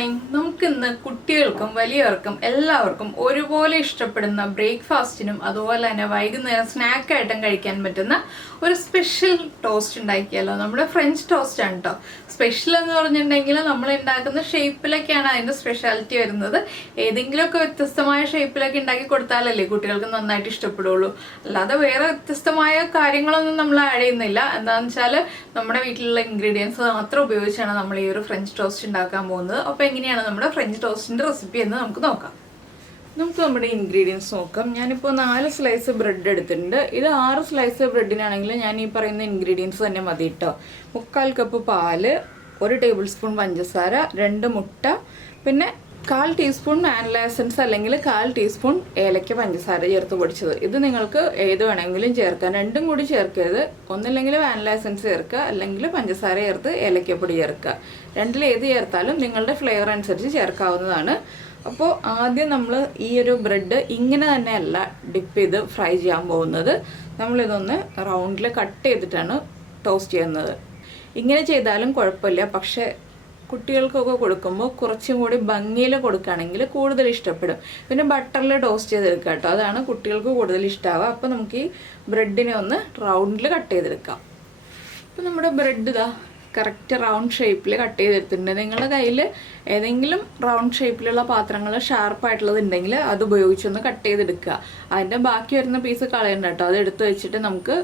Morning. നമുക്ക് ഇന്ന് കുട്ടികൾക്കും വലിയവർക്കും എല്ലാവർക്കും ഒരുപോലെ ഇഷ്ടപ്പെടുന്ന ബ്രേക്ക്ഫാസ്റ്റിനും അതുപോലെ തന്നെ വൈകുന്നേരം സ്നാക്കായിട്ടും കഴിക്കാൻ പറ്റുന്ന ഒരു സ്പെഷ്യൽ ടോസ്റ്റ് ഉണ്ടാക്കിയാലോ. നമ്മുടെ ഫ്രഞ്ച് ടോസ്റ്റ് ആണ് കേട്ടോ. സ്പെഷ്യൽ എന്ന് പറഞ്ഞിട്ടുണ്ടെങ്കിൽ നമ്മൾ ഉണ്ടാക്കുന്ന ഷേപ്പിലൊക്കെയാണ് അതിൻ്റെ സ്പെഷ്യാലിറ്റി വരുന്നത്. ഏതെങ്കിലുമൊക്കെ വ്യത്യസ്തമായ ഷേപ്പിലൊക്കെ ഉണ്ടാക്കി കൊടുത്താലല്ലേ കുട്ടികൾക്ക് നന്നായിട്ട് ഇഷ്ടപ്പെടുള്ളൂ. അല്ലാതെ വേറെ വ്യത്യസ്തമായ കാര്യങ്ങളൊന്നും നമ്മൾ ആഡ് ചെയ്യുന്നില്ല. എന്താണെന്ന് വെച്ചാൽ നമ്മുടെ വീട്ടിലുള്ള ഇൻഗ്രീഡിയൻസ് മാത്രം ഉപയോഗിച്ചാണ് നമ്മൾ ഈ ഒരു ഫ്രഞ്ച് ടോസ്റ്റ് ഉണ്ടാക്കാൻ പോകുന്നത്. അപ്പോൾ എങ്ങനെയാണ് നമ്മുടെ ഫ്രഞ്ച് ടോസ്റ്റിൻ്റെ റെസിപ്പി എന്ന് നമുക്ക് നോക്കാം. നമുക്ക് നമ്മുടെ ഇൻഗ്രീഡിയൻസ് നോക്കാം. ഞാനിപ്പോൾ 4 സ്ലൈസ് ബ്രെഡ് എടുത്തിട്ടുണ്ട്. ഇത് 6 സ്ലൈസ് ബ്രെഡിനാണെങ്കിൽ ഞാൻ ഈ പറയുന്ന ഇൻഗ്രീഡിയൻസ് തന്നെ മതി കേട്ടോ. 3/4 കപ്പ് പാല്, 1 ടേബിൾ സ്പൂൺ പഞ്ചസാര, 2 മുട്ട, പിന്നെ 1/4 ടീസ്പൂൺ വാനില എസൻസ് അല്ലെങ്കിൽ 1/4 ടീസ്പൂൺ ഏലക്ക പഞ്ചസാര ചേർത്ത് പൊടിച്ചത്. ഇത് നിങ്ങൾക്ക് ഏത് വേണമെങ്കിലും ചേർക്കാം. രണ്ടും കൂടി ചേർക്കരുത്. ഒന്നില്ലെങ്കിൽ വാനില എസൻസ് ചേർക്കുക, അല്ലെങ്കിൽ പഞ്ചസാര ചേർത്ത് ഏലക്കപ്പൊടി ചേർക്കുക. രണ്ടിൽ ഏത് ചേർത്താലും നിങ്ങളുടെ ഫ്ലേവർ അനുസരിച്ച് ചേർക്കാവുന്നതാണ്. അപ്പോൾ ആദ്യം നമ്മൾ ഈ ഒരു ബ്രെഡ് ഇങ്ങനെ തന്നെയല്ല ഡിപ്പ് ചെയ്ത് ഫ്രൈ ചെയ്യാൻ പോകുന്നത്. നമ്മളിതൊന്ന് റൗണ്ടിൽ കട്ട് ചെയ്തിട്ടാണ് ടോസ്റ്റ് ചെയ്യുന്നത്. ഇങ്ങനെ ചെയ്താലും കുഴപ്പമില്ല, പക്ഷേ കുട്ടികൾക്കൊക്കെ കൊടുക്കുമ്പോൾ കുറച്ചും കൂടി ഭംഗിയിൽ കൊടുക്കുകയാണെങ്കിൽ കൂടുതൽ ഇഷ്ടപ്പെടും. പിന്നെ ബട്ടറിൽ ടോസ്റ്റ് ചെയ്തെടുക്കുക കേട്ടോ, അതാണ് കുട്ടികൾക്ക് കൂടുതൽ ഇഷ്ടമാവുക. അപ്പോൾ നമുക്ക് ഈ ബ്രെഡിനെ ഒന്ന് റൗണ്ടിൽ കട്ട് ചെയ്തെടുക്കാം. അപ്പോൾ നമ്മുടെ ബ്രെഡ് ഇതാ കറക്റ്റ് റൗണ്ട് ഷേപ്പിൽ കട്ട് ചെയ്തെടുത്തിട്ടുണ്ട്. നിങ്ങളുടെ കയ്യിൽ ഏതെങ്കിലും റൗണ്ട് ഷേപ്പിലുള്ള പാത്രങ്ങൾ ഷാർപ്പായിട്ടുള്ളത് ഉണ്ടെങ്കിൽ അത് ഉപയോഗിച്ചൊന്ന് കട്ട് ചെയ്തെടുക്കുക. അതിൻ്റെ ബാക്കി വരുന്ന പീസ് കളയണ്ട കേട്ടോ. അത് എടുത്ത് വെച്ചിട്ട് നമുക്ക്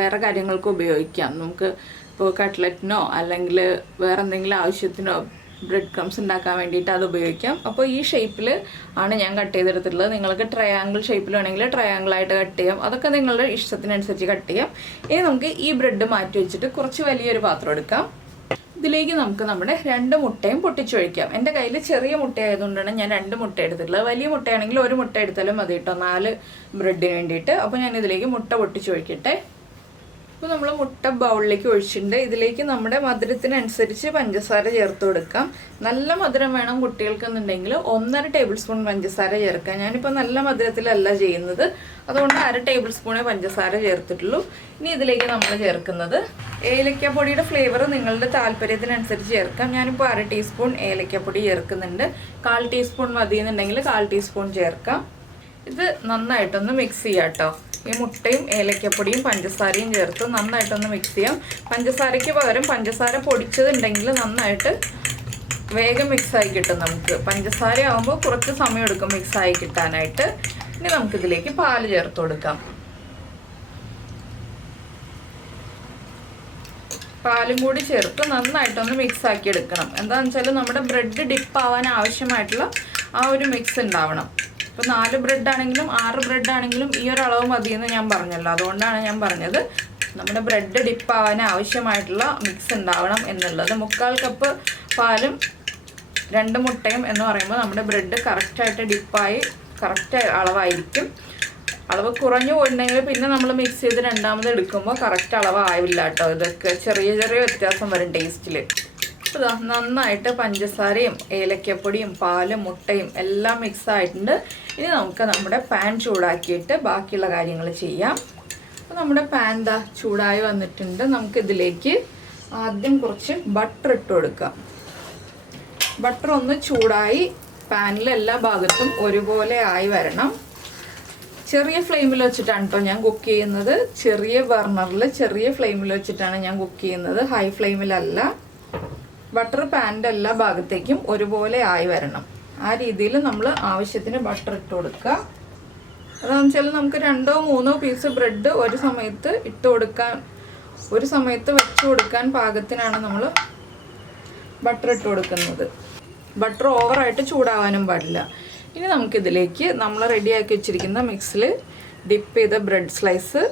വേറെ കാര്യങ്ങൾക്ക് ഉപയോഗിക്കാം. നമുക്ക് ഇപ്പോൾ കട്ട്ലറ്റിനോ അല്ലെങ്കിൽ വേറെ എന്തെങ്കിലും ആവശ്യത്തിനോ ബ്രെഡ് ക്രംസ് ഉണ്ടാക്കാൻ വേണ്ടിയിട്ട് അത് ഉപയോഗിക്കാം. അപ്പോൾ ഈ ഷേപ്പിൽ ആണ് ഞാൻ കട്ട് ചെയ്തെടുത്തിട്ടുള്ളത്. നിങ്ങൾക്ക് ട്രയാങ്കിൾ ഷേപ്പിൽ വേണമെങ്കിൽ ട്രയാങ്കിളായിട്ട് കട്ട് ചെയ്യാം. അതൊക്കെ നിങ്ങളുടെ ഇഷ്ടത്തിനനുസരിച്ച് കട്ട് ചെയ്യാം. ഇനി നമുക്ക് ഈ ബ്രെഡ് മാറ്റി വെച്ചിട്ട് കുറച്ച് വലിയൊരു പാത്രം എടുക്കാം. ഇതിലേക്ക് നമുക്ക് നമ്മുടെ 2 മുട്ടയും പൊട്ടിച്ചൊഴിക്കാം. എൻ്റെ കയ്യിൽ ചെറിയ മുട്ട ആയതുകൊണ്ടാണ് ഞാൻ 2 മുട്ട എടുത്തിട്ടുള്ളത്. വലിയ മുട്ടയാണെങ്കിൽ 1 മുട്ട എടുത്താലും മതി കേട്ടോ, 4 ബ്രെഡിന് വേണ്ടിയിട്ട്. അപ്പോൾ ഞാൻ ഇതിലേക്ക് മുട്ട പൊട്ടിച്ചൊഴിക്കട്ടെ. അപ്പോൾ നമ്മൾ മുട്ട ബൗളിലേക്ക് ഒഴിച്ചിട്ടുണ്ട്. ഇതിലേക്ക് നമ്മുടെ മധുരത്തിനനുസരിച്ച് പഞ്ചസാര ചേർത്ത് കൊടുക്കാം. നല്ല മധുരം വേണം കുട്ടികൾക്കെന്നുണ്ടെങ്കിൽ 1.5 ടേബിൾ സ്പൂൺ പഞ്ചസാര ചേർക്കാം. ഞാനിപ്പോൾ നല്ല മധുരത്തിലല്ല ചെയ്യുന്നത്, അതുകൊണ്ട് 1/2 ടേബിൾ സ്പൂണേ പഞ്ചസാര ചേർത്തിട്ടുള്ളൂ. ഇനി ഇതിലേക്ക് നമ്മൾ ചേർക്കുന്നത് ഏലക്കപ്പൊടിയുടെ ഫ്ലേവർ നിങ്ങളുടെ താല്പര്യത്തിനനുസരിച്ച് ചേർക്കാം. ഞാനിപ്പോൾ 1/2 ടീസ്പൂൺ ഏലക്കപ്പൊടി ചേർക്കുന്നുണ്ട്. 1/4 ടീസ്പൂൺ മതി എന്നുണ്ടെങ്കിൽ 1/4 ടീസ്പൂൺ ചേർക്കാം. ഇത് നന്നായിട്ടൊന്ന് മിക്സ് ചെയ്യാം കേട്ടോ. ഈ മുട്ടയും ഏലക്കപ്പൊടിയും പഞ്ചസാരയും ചേർത്ത് നന്നായിട്ടൊന്ന് മിക്സ് ചെയ്യാം. പഞ്ചസാരയ്ക്ക് പകരം പഞ്ചസാര പൊടിച്ചതുണ്ടെങ്കിൽ നന്നായിട്ട് വേഗം മിക്സായി കിട്ടും. നമുക്ക് പഞ്ചസാര ആകുമ്പോൾ കുറച്ച് സമയം എടുക്കും മിക്സായി കിട്ടാനായിട്ട്. ഇനി നമുക്കിതിലേക്ക് പാല് ചേർത്ത് കൊടുക്കാം. പാലും കൂടി ചേർത്ത് നന്നായിട്ടൊന്ന് മിക്സാക്കി എടുക്കണം. എന്താണെന്ന് വെച്ചാൽ നമ്മുടെ ബ്രെഡ് ഡിപ്പ് ആവാൻ ആവശ്യമായിട്ടുള്ള ആ ഒരു മിക്സ് ഉണ്ടാവണം. ഇപ്പോൾ 4 ബ്രെഡ് ആണെങ്കിലും 6 ബ്രെഡ് ആണെങ്കിലും ഈ ഒരു അളവ് മതിയെന്ന് ഞാൻ പറഞ്ഞല്ലോ. അതുകൊണ്ടാണ് ഞാൻ പറഞ്ഞത് നമ്മുടെ ബ്രെഡ് ഡിപ്പ് ആവാൻ ആവശ്യമായിട്ടുള്ള മിക്സ് ഉണ്ടാവണം എന്നുള്ളത്. 3/4 കപ്പ് പാലും 2 മുട്ടയും എന്ന് പറയുമ്പോൾ നമ്മുടെ ബ്രെഡ് കറക്റ്റായിട്ട് ഡിപ്പായി കറക്റ്റ് അളവായിരിക്കും. അളവ് കുറഞ്ഞു പോയിട്ടുണ്ടെങ്കിൽ പിന്നെ നമ്മൾ മിക്സ് ചെയ്ത് രണ്ടാമത് എടുക്കുമ്പോൾ കറക്റ്റ് അളവാവില്ല കേട്ടോ. ഇതൊക്കെ ചെറിയ ചെറിയ വ്യത്യാസം വരും ടേസ്റ്റിൽ. ഇതാ നന്നായിട്ട് പഞ്ചസാരയും ഏലക്കപ്പൊടിയും പാലും മുട്ടയും എല്ലാം മിക്സ് ആയിട്ടുണ്ട്. ഇനി നമുക്ക് നമ്മുടെ പാൻ ചൂടാക്കിയിട്ട് ബാക്കിയുള്ള കാര്യങ്ങൾ ചെയ്യാം. അപ്പോൾ നമ്മുടെ പാൻ ദാ ചൂടായി വന്നിട്ടുണ്ട്. നമുക്കിതിലേക്ക് ആദ്യം കുറച്ച് ബട്ടർ ഇട്ട് കൊടുക്കാം. ബട്ടർ ഒന്ന് ചൂടായി പാനിലെ എല്ലാ ഭാഗത്തും ഒരുപോലെ ആയി വരണം. ചെറിയ ഫ്ലെയിമിൽ വെച്ചിട്ടാണ് കേട്ടോ ഞാൻ കുക്ക് ചെയ്യുന്നത്. ചെറിയ ബർണറിൽ ചെറിയ ഫ്ലെയിമിൽ വെച്ചിട്ടാണ് ഞാൻ കുക്ക് ചെയ്യുന്നത്, ഹൈ ഫ്ലെയിമിലല്ല. ബട്ടർ പാനിൻ്റെ എല്ലാ ഭാഗത്തേക്കും ഒരുപോലെ ആയി വരണം. ആ രീതിയിൽ നമ്മൾ ആവശ്യത്തിന് ബട്ടർ ഇട്ട് കൊടുക്കുക. അതാണെന്ന് വെച്ചാൽ നമുക്ക് 2-3 പീസ് ബ്രെഡ് ഒരു സമയത്ത് ഇട്ട് കൊടുക്കാൻ, ഒരു സമയത്ത് വെച്ച് കൊടുക്കാൻ പാകത്തിനാണ് നമ്മൾ ബട്ടർ ഇട്ട് കൊടുക്കുന്നത്. ബട്ടർ ഓവറായിട്ട് ചൂടാവാനും പാടില്ല. ഇനി നമുക്കിതിലേക്ക് നമ്മൾ റെഡിയാക്കി വെച്ചിരിക്കുന്ന മിക്സിൽ ഡിപ്പ് ചെയ്ത ബ്രെഡ് സ്ലൈസ്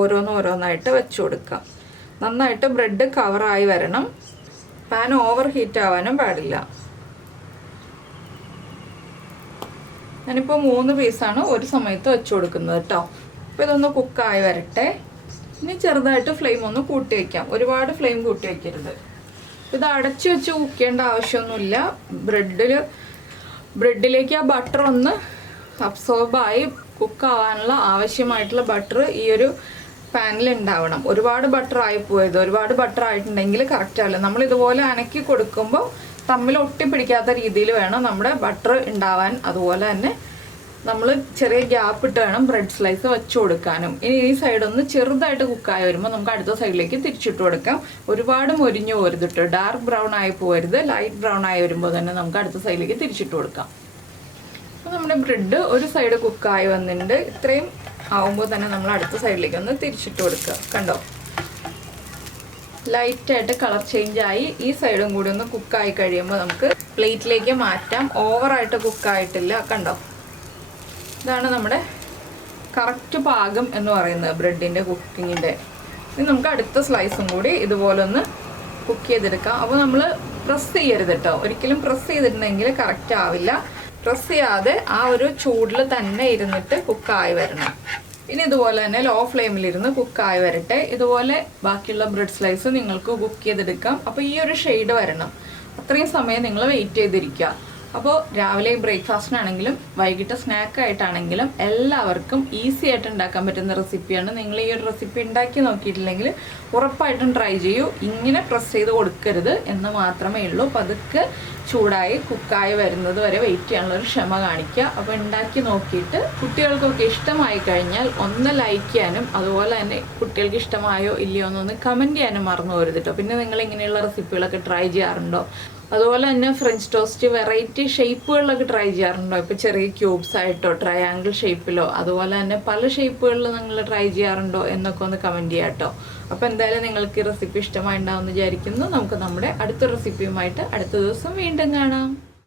ഓരോന്നായിട്ട് വെച്ച് കൊടുക്കാം. നന്നായിട്ട് ബ്രെഡ് കവറായി വരണം. പാൻ ഓവർ ഹീറ്റ് ആവാനും പാടില്ല. ഞാനിപ്പോൾ 3 പീസാണ് ഒരു സമയത്ത് വെച്ച് കൊടുക്കുന്നത് കേട്ടോ. അപ്പോൾ ഇതൊന്ന് കുക്കായി വരട്ടെ. ഇനി ചെറുതായിട്ട് ഫ്ലെയിം ഒന്ന് കൂട്ടി വയ്ക്കാം. ഒരുപാട് ഫ്ലെയിം കൂട്ടി വയ്ക്കരുത്. ഇത് അടച്ചു വെച്ച് കുക്ക് ചെയ്യേണ്ട ആവശ്യമൊന്നുമില്ല. ബ്രെഡിലേക്ക് ആ ബട്ടർ ഒന്ന് അബ്സോർബായി കുക്കാവാനുള്ള ആവശ്യമായിട്ടുള്ള ബട്ടർ ഈ ഒരു പാനിൽ ഉണ്ടാവണം. ഒരുപാട് ബട്ടർ ആയി പോയത്, ഒരുപാട് ബട്ടർ ആയിട്ടുണ്ടെങ്കിൽ കറക്റ്റ് ആവില്ല. നമ്മൾ ഇതുപോലെ അനക്കി കൊടുക്കുമ്പോൾ തമ്മിൽ ഒട്ടിപ്പിടിക്കാത്ത രീതിയിൽ വേണം നമ്മുടെ ബട്ടർ ഉണ്ടാവാൻ. അതുപോലെ തന്നെ നമ്മൾ ചെറിയ ഗ്യാപ്പ് ഇട്ട് വേണം ബ്രെഡ് സ്ലൈസ് വെച്ച് കൊടുക്കാനും. ഇനി ഈ സൈഡ് ഒന്ന് ചെറുതായിട്ട് കുക്കായി വരുമ്പോൾ നമുക്ക് അടുത്ത സൈഡിലേക്ക് തിരിച്ചിട്ട് കൊടുക്കാം. ഒരുപാട് മൊരിഞ്ഞു പോരുതിട്ട്, ഡാർക്ക് ബ്രൗൺ ആയി പോരുത്. ലൈറ്റ് ബ്രൗൺ ആയി വരുമ്പോൾ തന്നെ നമുക്ക് അടുത്ത സൈഡിലേക്ക് തിരിച്ചിട്ട് കൊടുക്കാം. അപ്പോൾ നമ്മുടെ ബ്രെഡ് ഒരു സൈഡ് കുക്കായി വന്നിട്ടുണ്ട്. ഇത്രയും ആവുമ്പോൾ തന്നെ നമ്മൾ അടുത്ത സൈഡിലേക്ക് ഒന്ന് തിരിച്ചിട്ട് കൊടുക്കുക. കണ്ടോ, ലൈറ്റായിട്ട് കളർ ചേഞ്ച് ആയി. ഈ സൈഡും കൂടി ഒന്ന് കുക്കായി കഴിയുമ്പോൾ നമുക്ക് പ്ലേറ്റിലേക്ക് മാറ്റാം. ഓവറായിട്ട് കുക്കായിട്ടില്ല. കണ്ടോ, ഇതാണ് നമ്മുടെ കറക്റ്റ് പാകം എന്ന് പറയുന്നത് ബ്രെഡിൻ്റെ കുക്കിങ്ങിൻ്റെ. ഇനി നമുക്ക് അടുത്ത സ്ലൈസും കൂടി ഇതുപോലെ ഒന്ന് കുക്ക് ചെയ്തെടുക്കാം. അപ്പോൾ നമ്മൾ പ്രസ് ചെയ്യരുത് കേട്ടോ. ഒരിക്കലും പ്രസ് ചെയ്തിട്ടുണ്ടെങ്കിൽ കറക്റ്റ് ആവില്ല. പ്രസ് ചെയ്യാതെ ആ ഒരു ചൂടിൽ തന്നെ ഇരുന്നിട്ട് കുക്കായി വരണം. ഇനി ഇതുപോലെ തന്നെ ലോ ഫ്ലെയിമിലിരുന്ന് കുക്കായി വരട്ടെ. ഇതുപോലെ ബാക്കിയുള്ള ബ്രെഡ് സ്ലൈസ് നിങ്ങൾക്ക് കുക്ക് ചെയ്തെടുക്കാം. അപ്പോൾ ഈ ഒരു ഷെയ്ഡ് വരണം, അത്രയും സമയം നിങ്ങൾ വെയിറ്റ് ചെയ്തിരിക്കുക. അപ്പോൾ രാവിലെ ബ്രേക്ക്ഫാസ്റ്റിനാണെങ്കിലും വൈകിട്ട് സ്നാക്കായിട്ടാണെങ്കിലും എല്ലാവർക്കും ഈസി ആയിട്ട് ഉണ്ടാക്കാൻ പറ്റുന്ന റെസിപ്പിയാണ്. നിങ്ങൾ ഈ ഒരു റെസിപ്പി ഉണ്ടാക്കി നോക്കിയിട്ടില്ലെങ്കിൽ ഉറപ്പായിട്ടും ട്രൈ ചെയ്യൂ. ഇങ്ങനെ പ്രസ് ചെയ്ത് കൊടുക്കരുത് എന്ന് മാത്രമേ ഉള്ളൂ. പതുക്കെ ചൂടായി കുക്കായി വരുന്നത് വരെ വെയിറ്റ് ചെയ്യാനുള്ളൊരു ക്ഷമ കാണിക്കുക. അപ്പോൾ ഉണ്ടാക്കി നോക്കിയിട്ട് കുട്ടികൾക്കൊക്കെ ഇഷ്ടമായി കഴിഞ്ഞാൽ ഒന്ന് ലൈക്ക് ചെയ്യാനും അതുപോലെ തന്നെ കുട്ടികൾക്ക് ഇഷ്ടമായോ ഇല്ലയോ എന്നൊന്ന് കമൻറ്റ് ചെയ്യാനും മറന്നു പോരുത് കേട്ടോ. പിന്നെ നിങ്ങൾ ഇങ്ങനെയുള്ള റെസിപ്പികളൊക്കെ ട്രൈ ചെയ്യാറുണ്ടോ? അതുപോലെ തന്നെ ഫ്രഞ്ച് ടോസ്റ്റ് വെറൈറ്റി ഷേപ്പുകളിലൊക്കെ ട്രൈ ചെയ്യാറുണ്ടോ? ഇപ്പോൾ ചെറിയ ക്യൂബ്സ് ആയിട്ടോ ട്രയാങ്കിൾ ഷേപ്പിലോ അതുപോലെ തന്നെ പല ഷേപ്പുകളിൽ നിങ്ങൾ ട്രൈ ചെയ്യാറുണ്ടോ എന്നൊക്കെ ഒന്ന് കമൻറ്റ് ചെയ്യാം കേട്ടോ. അപ്പോൾ എന്തായാലും നിങ്ങൾക്ക് ഈ റെസിപ്പി ഇഷ്ടമായി ഉണ്ടാവുമെന്ന് വിചാരിക്കുന്നു. നമുക്ക് നമ്മുടെ അടുത്ത റെസിപ്പിയുമായിട്ട് അടുത്ത ദിവസം വീണ്ടും കാണാം.